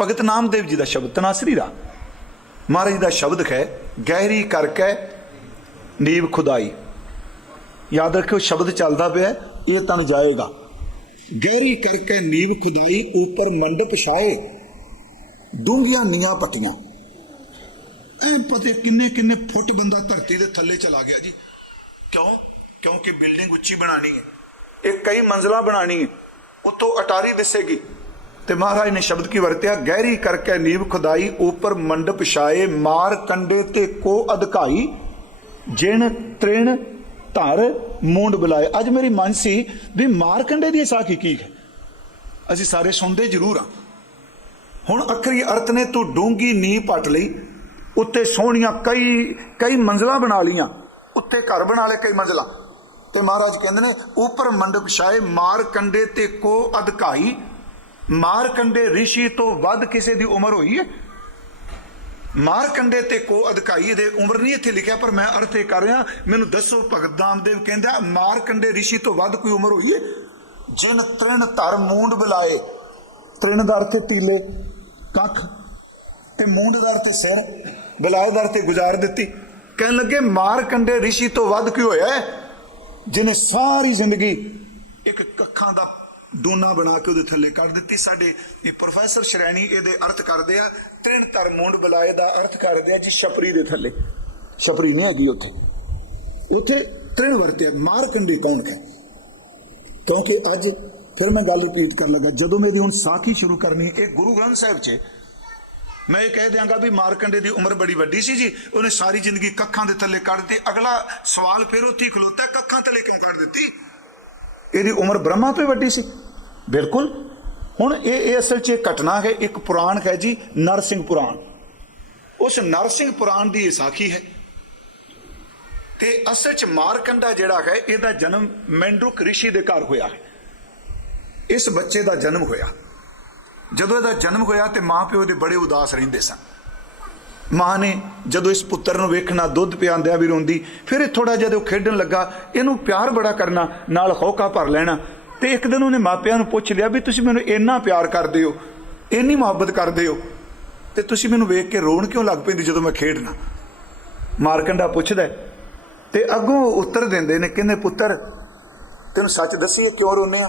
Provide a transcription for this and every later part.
ਭਗਤ ਨਾਮਦੇਵ ਜੀ ਦਾ ਸ਼ਬਦ, ਤਨਾਸਰੀ ਰਾ ਮਹਾਰਾਜ ਦਾ ਸ਼ਬਦ ਹੈ, ਗਹਿਰੀ ਕਰਕੇ ਨੀਵ ਖੁਦਾਈ। ਯਾਦ ਰੱਖਿਓ, ਸ਼ਬਦ ਚੱਲਦਾ ਪਿਆ ਇਹ ਤਨ ਜਾਏਗਾ। ਗਹਿਰੀ ਕਰਕੇ ਨੀਵ ਖੁਦਾਈ, ਉੱਪਰ ਮੰਡਪ ਛਾਏ, ਡੂੰਘੀਆਂ ਨੀਆਂ ਪੱਟੀਆਂ। ਐ ਪਤੇ ਕਿੰਨੇ ਕਿੰਨੇ ਫੁੱਟ ਬੰਦਾ ਧਰਤੀ ਦੇ ਥੱਲੇ ਚਲਾ ਗਿਆ ਜੀ। ਕਿਉਂ? ਕਿਉਂਕਿ ਬਿਲਡਿੰਗ ਉੱਚੀ ਬਣਾਣੀ ਹੈ। ਇਹ ਕਈ ਮੰਜ਼ਲਾ ਬਣਾਣੀ ਹੈ। ਉਤੋਂ ਅਟਾਰੀ ਦਿਸੇਗੀ। ਤੇ ਮਹਾਰਾਜ ਨੇ ਸ਼ਬਦ ਕੀ ਵਰਤਿਆ? ਗਹਿਰੀ ਕਰਕੇ ਨੀਵ ਖੁਦਾਈ, ਉੱਪਰ ਮੰਡਪ ਛਾਏ, ਮਾਰ ਕੰਡੇ ਤੇ ਕੋ ਅਧਕਾਈ, ਜਿਣ ਤ੍ਰਿਣ ਧਰ ਮੂੰਡ ਬੁਲਾਏ। ਅੱਜ ਮੇਰੀ ਮਨ ਸੀ ਵੀ ਮਾਰ ਕੰਡੇ ਦੀ ਸਾਖੀ ਕੀ ਹੈ? ਅਸੀਂ ਸਾਰੇ ਸੁਣਦੇ ਜ਼ਰੂਰ ਆ ਹੁਣ ਅਖਰੀ ਅਰਥ ਨੇ ਤੂੰ ਡੂੰਗੀ ਨੀ ਪਟ ਲਈ, ਉੱਤੇ ਸੋਹਣੀਆਂ ਕਈ ਕਈ ਮੰਜ਼ਲਾਂ ਬਣਾ ਲੀਆਂ ਉੱਤੇ ਘਰ ਬਣਾ ਲਏ ਕਈ ਮੰਜ਼ਲਾਂ। ਤੇ ਮਹਾਰਾਜ ਕਹਿੰਦੇ ਨੇ, ਉੱਪਰ ਮੰਡਪ ਛਾਏ, ਮਾਰ ਕੰਡੇ ਤੇ ਕੋ ਅਧਕਾਈ ਮਾਰ ਕੰਡੇ ਰਿਸ਼ੀ ਤੋਂ ਵੱਧ ਕਿਸੇ ਦੀ ਉਮਰ ਹੋਈ ਹੈ? ਮਾਰ ਤੇ ਕੋ ਅਧਕਾਈ ਇਹਦੇ ਉਮਰ ਨਹੀਂ ਇੱਥੇ ਲਿਖਿਆ, ਪਰ ਮੈਂ ਅਰਥ ਇਹ ਕਰ ਰਿਹਾ, ਮੈਨੂੰ ਦੱਸੋ, ਭਗਤ ਨਾਮਦੇਵ ਕਹਿੰਦਾ ਮਾਰ ਕੰਡੇ ਰਿਸ਼ੀ ਤੋਂ ਵੱਧ ਕੋਈ ਉਮਰ ਹੋਈ ਹੈ? ਜਿਨ ਤ੍ਰਿਣ ਧਰ ਮੂੰਡ ਬੁਲਾਏ, ਤ੍ਰਿਣ ਦਾ ਅਰਥ ਟੀਲੇ ਕੱਖ ਤੇ ਮੂੰਡ ਦਾ ਅਰਥ ਹੈ ਸਿਰ, ਬੁਲਾਏ ਦਾ ਅਰਥ ਗੁਜ਼ਾਰ ਦਿੱਤੀ। ਕਹਿਣ ਲੱਗੇ ਮਾਰ ਕੰਡੇ ਰਿਸ਼ੀ ਤੋਂ ਵੱਧ ਕੀ ਹੋਇਆ ਹੈ? ਜਿਹਨੇ ਸਾਰੀ ਜ਼ਿੰਦਗੀ ਇੱਕ ਕੱਖਾਂ ਦਾ ਡੋਨਾ ਬਣਾ ਕੇ ਉਹਦੇ ਥੱਲੇ ਕੱਢ ਦਿੱਤੀ। ਸਾਡੇ ਇਹ ਪ੍ਰੋਫੈਸਰ ਸ਼੍ਰੇਣੀ ਇਹਦੇ ਅਰਥ ਕਰਦੇ ਆ ਤ੍ਰਿਣ ਧਰ ਮੂੰਡ ਦਾ ਅਰਥ ਕਰਦੇ ਆ ਜੀ ਛਪਰੀ ਦੇ ਥੱਲੇ। ਛਪਰੀ ਨਹੀਂ ਹੈਗੀ ਉੱਥੇ। ਉੱਥੇ ਤ੍ਰਿਣ ਵਰਤਿਆ, ਮਾਰ ਕੌਣ ਹੈ ਕਿਉਂਕਿ ਅੱਜ ਫਿਰ ਮੈਂ ਗੱਲ ਰਿਪੀਟ ਕਰਨ ਲੱਗਾ, ਜਦੋਂ ਮੇਰੀ ਹੁਣ ਸਾਖੀ ਸ਼ੁਰੂ ਕਰਨੀ ਇਹ ਗੁਰੂ ਗ੍ਰੰਥ ਸਾਹਿਬ 'ਚ, ਮੈਂ ਇਹ ਕਹਿ ਦਿਆਂਗਾ ਵੀ ਮਾਰਕੰਡੇ ਦੀ ਉਮਰ ਬੜੀ ਵੱਡੀ ਸੀ ਜੀ, ਉਹਨੇ ਸਾਰੀ ਜ਼ਿੰਦਗੀ ਕੱਖਾਂ ਦੇ ਥੱਲੇ ਕੱਢ ਦਿੱਤੀ। ਅਗਲਾ ਸਵਾਲ ਫਿਰ ਉੱਥੇ ਖਲੋਤਾ, ਕੱਖਾਂ ਥੱਲੇ ਕਿਉਂ ਕੱਢ ਦਿੱਤੀ? ਇਹਦੀ ਉਮਰ ਬ੍ਰਹਮਾ ਤੋਂ ਹੀ ਵੱਡੀ ਸੀ। ਬਿਲਕੁਲ। ਹੁਣ ਇਹ ਇਹ ਅਸਲ 'ਚ ਇਹ ਘਟਨਾ ਹੈ, ਇੱਕ ਪੁਰਾਣ ਹੈ ਜੀ, ਨਰਸਿੰਘ ਪੁਰਾਣ। ਉਸ ਨਰਸਿੰਘ ਪੁਰਾਣ ਦੀ ਇਹ ਸਾਖੀ ਹੈ। ਤੇ ਅਸਲ 'ਚ ਮਾਰਕੰਡਾ ਜਿਹੜਾ ਹੈ, ਇਹਦਾ ਜਨਮ ਮੈਂਡਰੁਕ ਰਿਸ਼ੀ ਦੇ ਘਰ ਹੋਇਆ ਹੈ। ਇਸ ਬੱਚੇ ਦਾ ਜਨਮ ਹੋਇਆ। ਜਦੋਂ ਇਹਦਾ ਜਨਮ ਹੋਇਆ ਤੇ ਮਾਪਿਓ ਦੇ ਬੜੇ ਉਦਾਸ ਰਹਿੰਦੇ ਸਨ। ਮਾਂ ਨੇ ਜਦੋਂ ਇਸ ਪੁੱਤਰ ਨੂੰ ਵੇਖਣਾ ਦੁੱਧ ਪਿਆਉਂਦਿਆਂ ਵੀ ਰੋਂਦੀ ਫਿਰ ਇਹ ਥੋੜਾ ਉਹ ਖੇਡਣ ਲੱਗਾ ਇਹਨੂੰ ਪਿਆਰ ਬੜਾ ਕਰਨਾ ਨਾਲ ਹੌਕਾ ਭਰ ਲੈਣਾ। ਤੇ ਇੱਕ ਦਿਨ ਉਹਨੇ ਮਾਪਿਆਂ ਨੂੰ ਪੁੱਛ ਲਿਆ ਵੀ ਤੁਸੀਂ ਮੈਨੂੰ ਇੰਨਾ ਪਿਆਰ ਕਰਦੇ ਹੋ ਇੰਨੀ ਮੁਹੱਬਤ ਕਰਦੇ ਹੋ ਤੇ ਤੁਸੀਂ ਮੈਨੂੰ ਵੇਖ ਕੇ ਰੋਣ ਕਿਉਂ ਲੱਗ ਪੈਂਦੀ ਜਦੋਂ ਮੈਂ ਖੇਡਣਾ? ਮਾਰਕੰਡਾ ਪੁੱਛਦਾ ਹੈ, ਤੇ ਅੱਗੋਂ ਉੱਤਰ ਦਿੰਦੇ ਨੇ ਕਹਿੰਦੇ ਪੁੱਤਰ ਤੈਨੂੰ ਸੱਚ ਦੱਸੀਏ ਕਿਉਂ ਰੋਨੇ ਆ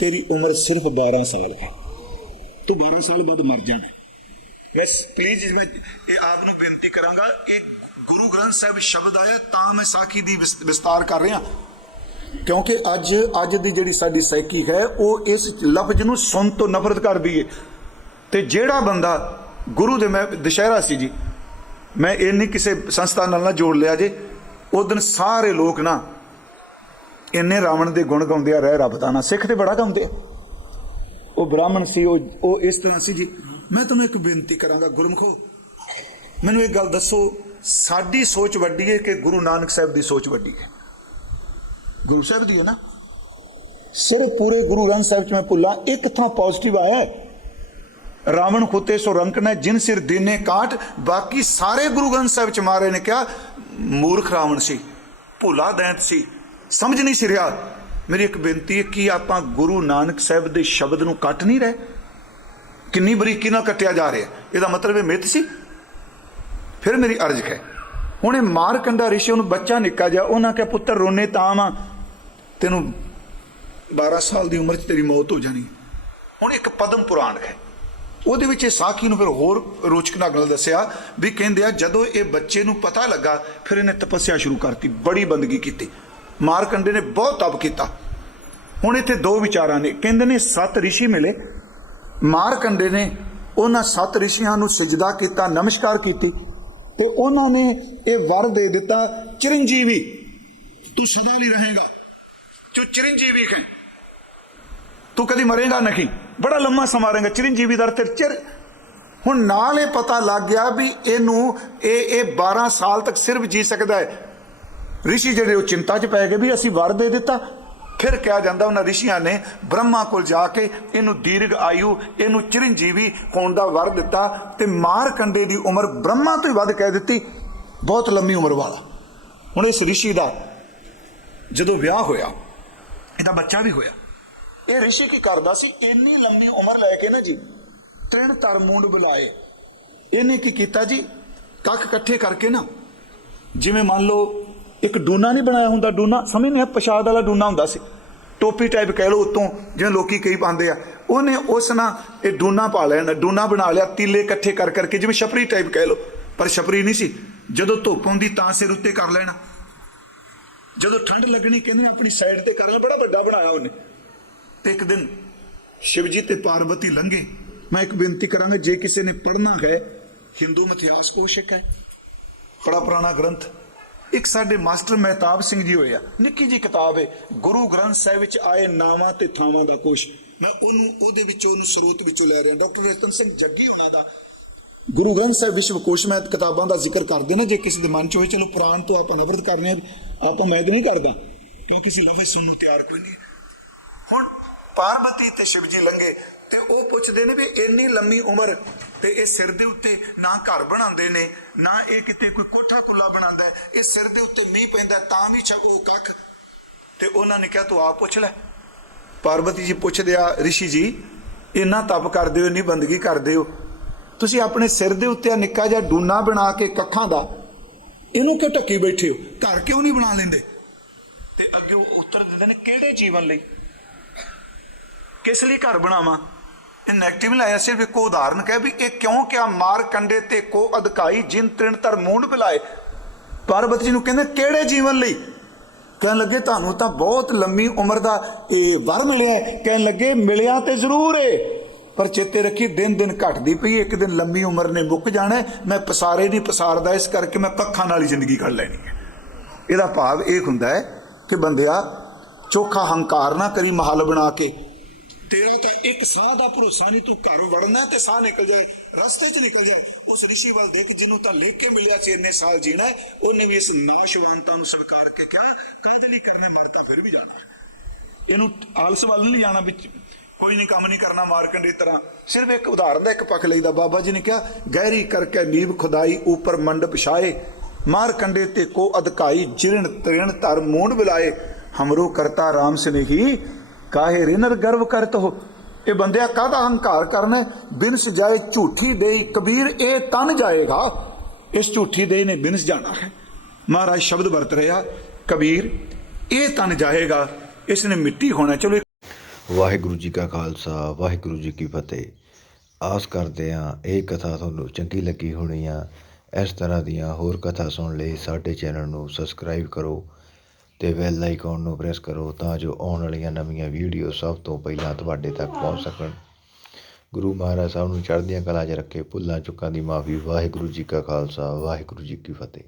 ਤੇਰੀ ਉਮਰ ਸਿਰਫ 12 ਸਾਲ ਹੈ। ਤੂੰ 12 ਸਾਲ ਬਾਅਦ ਮਰ ਜਾਣਾ ਮੈਂ ਪਲੀਜ਼ ਮੈਂ ਇਹ ਆਪ ਨੂੰ ਬੇਨਤੀ ਕਰਾਂਗਾ ਕਿ ਗੁਰੂ ਗ੍ਰੰਥ ਸਾਹਿਬ ਸ਼ਬਦ ਆਇਆ, ਤਾਂ ਮੈਂ ਸਾਖੀ ਦੀ ਵਿਸ- ਵਿਸਤਾਰ ਕਰ ਰਿਹਾ। ਕਿਉਂਕਿ ਅੱਜ ਅੱਜ ਦੀ ਜਿਹੜੀ ਸਾਡੀ ਸਾਈਕੀ ਹੈ, ਉਹ ਇਸ ਲਫ਼ਜ਼ ਨੂੰ ਸੁਣ ਤੋਂ ਨਫ਼ਰਤ ਕਰਦੀ ਹੈ ਤੇ ਜਿਹੜਾ ਬੰਦਾ ਗੁਰੂ ਦੇ ਮੈਂ, ਦੁਸ਼ਹਿਰਾ ਸੀ ਜੀ, ਮੈਂ ਇਹ ਨਹੀਂ ਕਿਸੇ ਸੰਸਥਾ ਨਾਲ ਨਾ ਜੋੜ ਲਿਆ ਜੇ। ਉਹ ਦਿਨ ਸਾਰੇ ਲੋਕ ਨਾ ਇੰਨੇ ਰਾਵਣ ਦੇ ਗੁਣ ਗਾਉਂਦੇ ਆ, ਰਹਿ ਰੱਬ ਦਾ ਨਾ। ਸਿੱਖ ਤੇ ਬੜਾ ਗਾਉਂਦੇ ਆ। ਉਹ ਬ੍ਰਾਹਮਣ ਸੀ, ਉਹ ਉਹ ਇਸ ਤਰ੍ਹਾਂ ਸੀ ਜੀ। ਮੈਂ ਤੁਹਾਨੂੰ ਇੱਕ ਬੇਨਤੀ ਕਰਾਂਗਾ ਗੁਰਮਖੋ, ਮੈਨੂੰ ਇਹ ਗੱਲ ਦੱਸੋ, ਸਾਡੀ ਸੋਚ ਵੱਡੀ ਹੈ ਕਿ ਗੁਰੂ ਨਾਨਕ ਸਾਹਿਬ ਦੀ ਸੋਚ ਵੱਡੀ ਹੈ? ਗੁਰੂ ਸਾਹਿਬ ਦੀ ਹੈ ਨਾ? ਸਿਰਫ ਪੂਰੇ ਗੁਰੂ ਗ੍ਰੰਥ ਸਾਹਿਬ ਚ ਮੈਂ ਭੁੱਲਾਂ, ਇੱਕ ਥਾਂ ਪੋਜ਼ਿਟਿਵ ਆਇਆ ਹੈ। ਰਾਵਣ ਖੁੱਤੇ ਸੋ ਰੰਕ ਨੇ, ਜਿਨ ਸਿਰ ਦੀਨੇ ਕਾਟ ਬਾਕੀ ਸਾਰੇ ਗੁਰੂ ਗ੍ਰੰਥ ਸਾਹਿਬ ਚ ਮਾਰੇ ਨੇ ਕਿਹਾ, ਮੂਰਖ ਰਾਵਣ ਸੀ, ਭੁਲਾ ਦੈਂਤ ਸੀ, ਸਮਝ ਨਹੀਂ ਸੀ ਰਿਹਾ। ਮੇਰੀ ਇੱਕ ਬੇਨਤੀ ਹੈ ਕਿ ਆਪਾਂ ਗੁਰੂ ਨਾਨਕ ਸਾਹਿਬ ਦੇ ਸ਼ਬਦ ਨੂੰ ਕੱਟ ਨਹੀਂ ਰਹੇ। ਕਿੰਨੀ ਬਰੀਕੀ ਨਾਲ ਕੱਟਿਆ ਜਾ ਰਿਹਾ ਇਹਦਾ ਮਤਲਬ ਇਹ ਮਿੱਤ ਸੀ? ਫਿਰ ਮੇਰੀ ਅਰਜ਼ ਹੈ, ਹੁਣ ਇਹ ਮਾਰਕੰਡਾ ਰਿਸ਼ੀ, ਉਹਨੂੰ ਬੱਚਾ ਨਿੱਕਾ ਜਿਹਾ ਉਹਨਾਂ ਕਿਹਾ, ਪੁੱਤਰ, ਰੋਨੇ ਤਾਂ ਵਾ। ਤੈਨੂੰ 12 ਸਾਲ ਦੀ ਉਮਰ 'ਚ ਤੇਰੀ ਮੌਤ ਹੋ ਜਾਣੀ ਹੁਣ ਇੱਕ ਪਦਮ ਪੁਰਾਣ ਹੈ। ਉਹਦੇ ਵਿੱਚ ਇਹ ਸਾਖੀ ਨੂੰ ਫਿਰ ਹੋਰ ਰੋਚਕ ਢੰਗ ਨਾਲ ਦੱਸਿਆ ਵੀ ਕਹਿੰਦੇ ਆ, ਜਦੋਂ ਇਹ ਬੱਚੇ ਨੂੰ ਪਤਾ ਲੱਗਾ, ਫਿਰ ਇਹਨੇ ਤਪੱਸਿਆ ਸ਼ੁਰੂ ਕਰਤੀ, ਬੜੀ ਬੰਦਗੀ ਕੀਤੀ। ਮਾਰਕੰਡੇ ਨੇ ਬਹੁਤ ਤਪ ਕੀਤਾ। ਹੁਣ ਇੱਥੇ ਦੋ ਵਿਚਾਰਾਂ ਨੇ। ਕਹਿੰਦੇ ਨੇ ਸੱਤ ਰਿਸ਼ੀ ਮਿਲੇ ਮਾਰਕੰਡੇ ਨੇ ਉਹਨਾਂ ਸੱਤ ਰਿਸ਼ੀਆਂ ਨੂੰ ਸਜਦਾ ਕੀਤਾ, ਨਮਸਕਾਰ ਕੀਤੀ ਤੇ ਉਹਨਾਂ ਨੇ ਇਹ ਵਰ ਦੇ ਦਿੱਤਾ, ਚਿਰੰਜੀਵੀ, ਤੂੰ ਸਦਾ ਲਈ ਰਹੇਗਾ। ਤੂੰ ਚਿਰੰਜੀਵੀ ਹੈ ਤੂੰ ਕਦੀ ਮਰੇਗਾ ਨਹੀਂ। ਬੜਾ ਲੰਮਾ ਸਮਾਂ ਰਹੇਗਾ ਚਿਰੰਜੀਵੀ ਦਾ ਅਰਥ ਚਿਰ। ਹੁਣ ਨਾਲ ਇਹ ਪਤਾ ਲੱਗ ਗਿਆ ਵੀ ਇਹਨੂੰ ਇਹ ਇਹ 12 ਸਾਲ ਤੱਕ ਸਿਰਫ ਜੀ ਸਕਦਾ ਹੈ। ਰਿਸ਼ੀ ਜਿਹੜੇ ਉਹ ਚਿੰਤਾ 'ਚ ਪੈ ਗਏ ਵੀ ਅਸੀਂ ਵਰ ਦੇ ਦਿੱਤਾ। ਫਿਰ ਕਿਹਾ ਜਾਂਦਾ ਉਹਨਾਂ ਰਿਸ਼ੀਆਂ ਨੇ, ਬ੍ਰਹਮਾ ਕੋਲ ਜਾ ਕੇ ਇਹਨੂੰ ਦੀਰਘ ਆਯੂ, ਇਹਨੂੰ ਚਿਰੰਜੀਵੀ ਹੋਣ ਦਾ ਵਰ ਦਿੱਤਾ ਤੇ ਮਾਰ ਕੰਡੇ ਦੀ ਉਮਰ ਬ੍ਰਹਮਾ ਤੋਂ ਹੀ ਵੱਧ ਕਹਿ ਦਿੱਤੀ। ਬਹੁਤ ਲੰਮੀ ਉਮਰ ਵਾਲਾ। ਹੁਣ ਇਸ ਰਿਸ਼ੀ ਦਾ ਜਦੋਂ ਵਿਆਹ ਹੋਇਆ, ਇਹਦਾ ਬੱਚਾ ਵੀ ਹੋਇਆ। ਇਹ ਰਿਸ਼ੀ ਕੀ ਕਰਦਾ ਸੀ? ਇੰਨੀ ਲੰਮੀ ਉਮਰ ਲੈ ਕੇ ਨਾ ਜੀ, ਤ੍ਰਿਣ ਤਰ ਮੂੰਡ ਬੁਲਾਏ। ਇਹਨੇ ਕੀ ਕੀਤਾ ਜੀ? ਕੱਖ ਇਕੱਠੇ ਕਰਕੇ ਨਾ, ਜਿਵੇਂ ਮੰਨ ਲਓ ਇੱਕ ਡੂਨਾ ਨਹੀਂ ਬਣਾਇਆ ਹੁੰਦਾ, ਡੂਨਾ ਸਮਝਦੇ ਆ, ਪ੍ਰਸ਼ਾਦ ਵਾਲਾ ਡੂਨਾ ਹੁੰਦਾ ਸੀ। ਟੋਪੀ ਟਾਈਪ ਕਹਿ ਲਓ ਉਤੋਂ, ਜਿਵੇਂ ਲੋਕੀ ਕਈ ਪਾਉਂਦੇ ਆ। ਉਹਨੇ ਉਸ ਨਾਲ ਇਹ ਡੂਨਾ ਪਾ ਲੈਣਾ ਡੂਨਾ ਬਣਾ ਲਿਆ, ਤੀਲੇ ਇਕੱਠੇ ਕਰ ਕਰਕੇ, ਜਿਵੇਂ ਛਪਰੀ ਟਾਈਪ ਕਹਿ ਲਓ। ਪਰ ਛਪਰੀ ਨਹੀਂ ਸੀ। ਜਦੋਂ ਧੁੱਪ ਆਉਂਦੀ ਤਾਂ ਸਿਰ ਉੱਤੇ ਕਰ ਲੈਣਾ। ਜਦੋਂ ਠੰਡ ਲੱਗਣੀ, ਕਹਿੰਦੇ ਆਪਣੀ ਸਾਈਡ ਤੇ ਕਰ ਬੜਾ ਵੱਡਾ ਬਣਾਇਆ ਉਹਨੇ। ਤੇ ਇੱਕ ਦਿਨ ਸ਼ਿਵਜੀ ਤੇ ਪਾਰਵਤੀ ਲੰਘੇ। ਮੈਂ ਇੱਕ ਬੇਨਤੀ ਕਰਾਂਗਾ, ਜੇ ਕਿਸੇ ਨੇ ਪੜ੍ਹਨਾ ਹੈ, ਹਿੰਦੂ ਮਿਥਿਹਾਸ ਕੋਸ਼ਕ ਹੈ। ਬੜਾ ਪੁਰਾਣਾ ਗ੍ਰੰਥ। ਇੱਕ ਸਾਡੇ ਮਾਸਟਰ ਮਹਿਤਾਬ ਸਿੰਘ ਜੀ ਹੋਏ ਆ। ਨਿੱਕੀ ਜੀ ਕਿਤਾਬ ਹੈ ਗੁਰੂ ਗ੍ਰੰਥ ਸਾਹਿਬ ਵਿੱਚ ਆਏ ਨਾਵਾਂ ਤੇ ਥਾਵਾਂ ਦਾ ਕੋਸ਼ ਮੈਂ ਉਹਨੂੰ, ਉਹਦੇ ਵਿੱਚੋਂ, ਉਹਨੂੰ ਸਰੋਤ ਵਿੱਚੋਂ ਲੈ ਰਿਹਾ। ਡਾਕਟਰ ਰਤਨ ਸਿੰਘ ਜੱਗੀ ਉਹਨਾਂ ਦਾ। ਗੁਰੂ ਗ੍ਰੰਥ ਸਾਹਿਬ ਵਿਸ਼ਵ ਕੋਸ਼ ਮੈਂ ਕਿਤਾਬਾਂ ਦਾ ਜ਼ਿਕਰ ਕਰਦੇ ਨਾ। ਜੇ ਕਿਸੇ ਦੇ ਮਨ ਚ ਹੋਏ, ਚਲੋ ਪੁਰਾਣ ਤੋਂ ਆਪਾਂ ਨਫ਼ਰਤ ਕਰਨੇ ਆ। ਆਪਾਂ ਮੈਂ ਤਾਂ ਨਹੀਂ ਕਰਦਾ। ਕਿਉਂਕਿ ਕਿਸੇ ਲਫ਼ਜ਼ ਸੁਣਨ ਨੂੰ ਤਿਆਰ ਕੋਈ ਨਹੀਂ। ਹੁਣ ਪਾਰਵਤੀ ਤੇ ਸ਼ਿਵ ਜੀ ਲੰਗੇ ਤੇ ਉਹ ਪੁੱਛਦੇ ਨੇ ਵੀ ਇੰਨੀ ਲੰਮੀ ਉਮਰ ਤੇ ਇਹ ਸਿਰ ਦੇ ਉੱਤੇ ਨਾ ਘਰ ਬਣਾਉਂਦੇ ਨੇ, ਨਾ ਇਹ ਕਿਤੇ ਕੋਈ ਕੋਠਾ ਕੁੱਲਾ ਬਣਾਉਂਦਾ ਇਹ ਸਿਰ ਦੇ ਉੱਤੇ ਮੀਂਹ ਪੈਂਦਾ ਤਾਂ ਵੀ ਛਕੋ ਕੱਖ। ਤੇ ਉਹਨਾਂ ਨੇ ਕਿਹਾ, ਤੂੰ ਆਪ ਪੁੱਛ ਲੈ। ਪਾਰਵਤੀ ਜੀ ਪੁੱਛਦੇ ਆ, ਰਿਸ਼ੀ ਜੀ, ਇੰਨਾ ਤਪ ਕਰਦੇ ਹੋ ਇੰਨੀ ਬੰਦਗੀ ਕਰਦੇ ਹੋ। ਤੁਸੀਂ ਆਪਣੇ ਸਿਰ ਦੇ ਉੱਤੇ ਆ ਨਿੱਕਾ ਜਿਹਾ ਡੂਨਾ ਬਣਾ ਕੇ ਕੱਖਾਂ ਦਾ, ਇਹਨੂੰ ਕਿਉਂ ਢੱਕੀ ਬੈਠੇ ਹੋ? ਘਰ ਕਿਉਂ ਨਹੀਂ ਬਣਾ ਲੈਂਦੇ? ਤੇ ਅੱਗੇ ਉਹ ਉੱਤਰ ਦਿੰਦੇ ਨੇ, ਕਿਹੜੇ ਜੀਵਨ ਲਈ? ਕਿਸ ਲਈ ਘਰ ਬਣਾਵਾਂ? ਨੈਗੇਟਿਵ ਲਾਇਆ, ਸਿਰਫ ਇੱਕ ਉਦਾਹਰਨ ਕਹਿ ਵੀ ਇਹ ਕਿਉਂ ਕਿਆ ਮਾਰ ਕੰਡੇ ਤੇ ਕੋ ਅਧਕਾਈ ਜਿਨ ਤ੍ਰਿਣ ਧਰ ਮੂੰਡ ਬਿਲਾਏ ਪਾਰਵਤੀ ਜੀ ਨੂੰ ਕਹਿੰਦੇ, ਕਿਹੜੇ ਜੀਵਨ ਲਈ? ਕਹਿਣ ਲੱਗੇ, ਤੁਹਾਨੂੰ ਤਾਂ ਬਹੁਤ ਲੰਮੀ ਉਮਰ ਦਾ ਇਹ ਵਰ ਮਿਲਿਆ ਕਹਿਣ ਲੱਗੇ, ਮਿਲਿਆ ਤੇ ਜ਼ਰੂਰ ਏ। ਪਰ ਚੇਤੇ ਰੱਖੀ ਦਿਨ ਦਿਨ ਘਟਦੀ ਪਈ ਇੱਕ ਦਿਨ ਲੰਮੀ ਉਮਰ ਨੇ ਮੁੱਕ ਜਾਣਾ ਮੈਂ ਪਸਾਰੇ ਨਹੀਂ ਪਸਾਰਦਾ, ਇਸ ਕਰਕੇ ਮੈਂ ਕੱਖਾਂ ਨਾਲ ਹੀ ਜ਼ਿੰਦਗੀ ਕੱਢ ਲੈਣੀ ਹੈ। ਇਹਦਾ ਭਾਵ ਇਹ ਹੁੰਦਾ ਹੈ ਕਿ ਬੰਦਿਆ, ਚੋਖਾ ਹੰਕਾਰ ਨਾ ਕਰੀ ਮਹਲ ਬਣਾ ਕੇ। ਤੇਰਾ ਤਾਂ ਇੱਕ ਸਾਹ ਦਾ ਭਰੋਸਾ ਨਹੀਂ, ਤੂੰ ਘਰ ਵੜਨਾ ਤੇ ਸਾਹ ਨਿਕਲ ਜਾਏ, ਰਸਤੇ 'ਚ ਨਿਕਲ ਜਾਏ ਉਸ ਰਿਸ਼ੀ ਵੱਲ ਦੇਖ, ਜਿਹਨੂੰ ਤਾਂ ਲਿਖ ਕੇ ਮਿਲਿਆ ਸੀ ਇੰਨੇ ਸਾਲ ਜੀਣਾ, ਉਹਨੇ ਵੀ ਇਸ ਨਾਸ਼ਵਾਨਤਾ ਨੂੰ ਸਵੀਕਾਰ ਕੇ ਕਿਹਾ, ਕਾਹਦੇ ਲਈ ਕਰਨੇ ਮਰਤਾ, ਫਿਰ ਵੀ ਜਾਣਾ ਇਹਨੂੰ ਆਲਸ ਵੱਲ ਨਹੀਂ ਜਾਣਾ ਵਿੱਚ, ਕੋਈ ਨਹੀਂ ਕੰਮ ਨਹੀਂ ਕਰਨਾ ਮਾਰਕੰਡੇ ਤਰ੍ਹਾਂ। ਸਿਰਫ ਇੱਕ ਉਦਾਹਰਨ ਦਾ ਇੱਕ ਪੱਖ ਲਈਦਾ ਬਾਬਾ ਜੀ ਨੇ ਕਿਹਾ, ਗਹਿਰੀ ਕਰਕੇ ਨੀਬ ਖੁਦਾਈ ਉਪਰ ਮੰਡ ਪਿਛਾਏ ਮਾਰ ਕੰਡੇ ਤੇ ਕੋ ਅਧਕਾਈ ਜਿਰਣ ਤ੍ਰਿਣ ਧਰ ਮੂੰਡ ਬਿਲਾਏ ਹਮਰੋ ਕਰਤਾ ਰਾਮ ਸਨੇਹੀ ਕਾਹੇ ਰਿਨਰ ਗਰਵ ਕਰਤ ਹੋ? ਇਹ ਬੰਦਿਆ ਕਾਹਦਾ ਹੰਕਾਰ ਕਰਨਾ? ਹੈ? ਬਿਨਸ ਜਾਏ ਝੂਠੀ ਦੇਈ, ਕਬੀਰ ਇਹ ਤਨ ਜਾਏਗਾ। ਇਸ ਝੂਠੀ ਦੇਈ ਨੇ ਬਿਨਸ ਜਾਣਾ ਹੈ। ਮਹਾਰਾਜ ਸ਼ਬਦ ਵਰਤ ਰਿਹਾ, ਕਬੀਰ, ਇਹ ਤਨ ਜਾਏਗਾ, ਇਸ ਨੇ ਮਿੱਟੀ ਹੋਣਾ। ਚਲੋ ਵਾਹਿਗੁਰੂ ਜੀ ਕਾ ਖਾਲਸਾ, ਵਾਹਿਗੁਰੂ ਜੀ ਕੀ ਫਤਿਹ। ਆਸ ਕਰਦੇ ਹਾਂ, ਇਹ ਕਥਾ ਤੁਹਾਨੂੰ ਚੰਗੀ ਲੱਗੀ ਹੋਣੀ ਆ। ਇਸ ਤਰ੍ਹਾਂ ਦੀਆਂ ਹੋਰ ਕਥਾ ਸੁਣਨ ਲਈ ਸਾਡੇ ਚੈਨਲ ਨੂੰ ਸਬਸਕ੍ਰਾਈਬ ਕਰੋ। ਅਤੇ ਬੈਲ ਆਈਕਨ ਨੂੰ ਪ੍ਰੈਸ ਕਰੋ ਤਾਂ ਜੋ ਆਉਣ ਵਾਲੀਆਂ ਨਵੀਆਂ ਵੀਡੀਓ ਸਭ ਤੋਂ ਪਹਿਲਾਂ ਤੁਹਾਡੇ ਤੱਕ ਪਹੁੰਚ ਸਕਣ। ਗੁਰੂ ਮਹਾਰਾਜ ਸਾਹਿਬ ਨੂੰ ਚੜ੍ਹਦੀਆਂ ਕਲਾ 'ਚ ਰੱਖੇ, ਭੁੱਲਾਂ ਚੁੱਕਾਂ ਦੀ ਮਾਫੀ, ਵਾਹਿਗੁਰੂ ਜੀ ਕਾ ਖਾਲਸਾ, ਵਾਹਿਗੁਰੂ ਜੀ ਕੀ ਫਤਿਹ।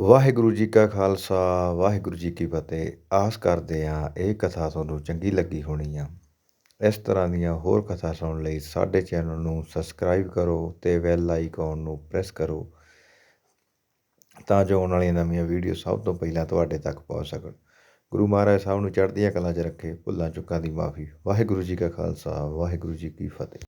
ਵਾਹਿਗੁਰੂ ਜੀ ਕਾ ਖਾਲਸਾ, ਵਾਹਿਗੁਰੂ ਜੀ ਕੀ ਫਤਿਹ। ਆਸ ਕਰਦੇ ਹਾਂ ਇਹ ਕਥਾ ਤੁਹਾਨੂੰ ਚੰਗੀ ਲੱਗੀ ਹੋਣੀ ਆ। ਇਸ ਤਰ੍ਹਾਂ ਦੀਆਂ ਹੋਰ ਕਥਾ ਸੁਣਨ ਲਈ ਸਾਡੇ ਚੈਨਲ ਨੂੰ ਸਬਸਕ੍ਰਾਈਬ ਕਰੋ ਤੇ ਬੈਲ ਆਈਕਨ ਨੂੰ ਪ੍ਰੈਸ ਕਰੋ ਤਾਂ ਜੋ ਆਉਣ ਵਾਲੀਆਂ ਨਵੀਆਂ ਵੀਡੀਓ ਸਭ ਤੋਂ ਪਹਿਲਾਂ ਤੁਹਾਡੇ ਤੱਕ ਪਹੁੰਚ ਸਕਣ। ਗੁਰੂ ਮਹਾਰਾਜ ਸਾਹਿਬ ਨੂੰ ਚੜ੍ਹਦੀਆਂ ਕਲਾਂ 'ਚ ਰੱਖੇ, ਭੁੱਲਾਂ ਚੁੱਕਾਂ ਦੀ ਮਾਫੀ। ਵਾਹਿਗੁਰੂ ਜੀ ਕਾ ਖਾਲਸਾ, ਵਾਹਿਗੁਰੂ ਜੀ ਕੀ ਫਤਿਹ।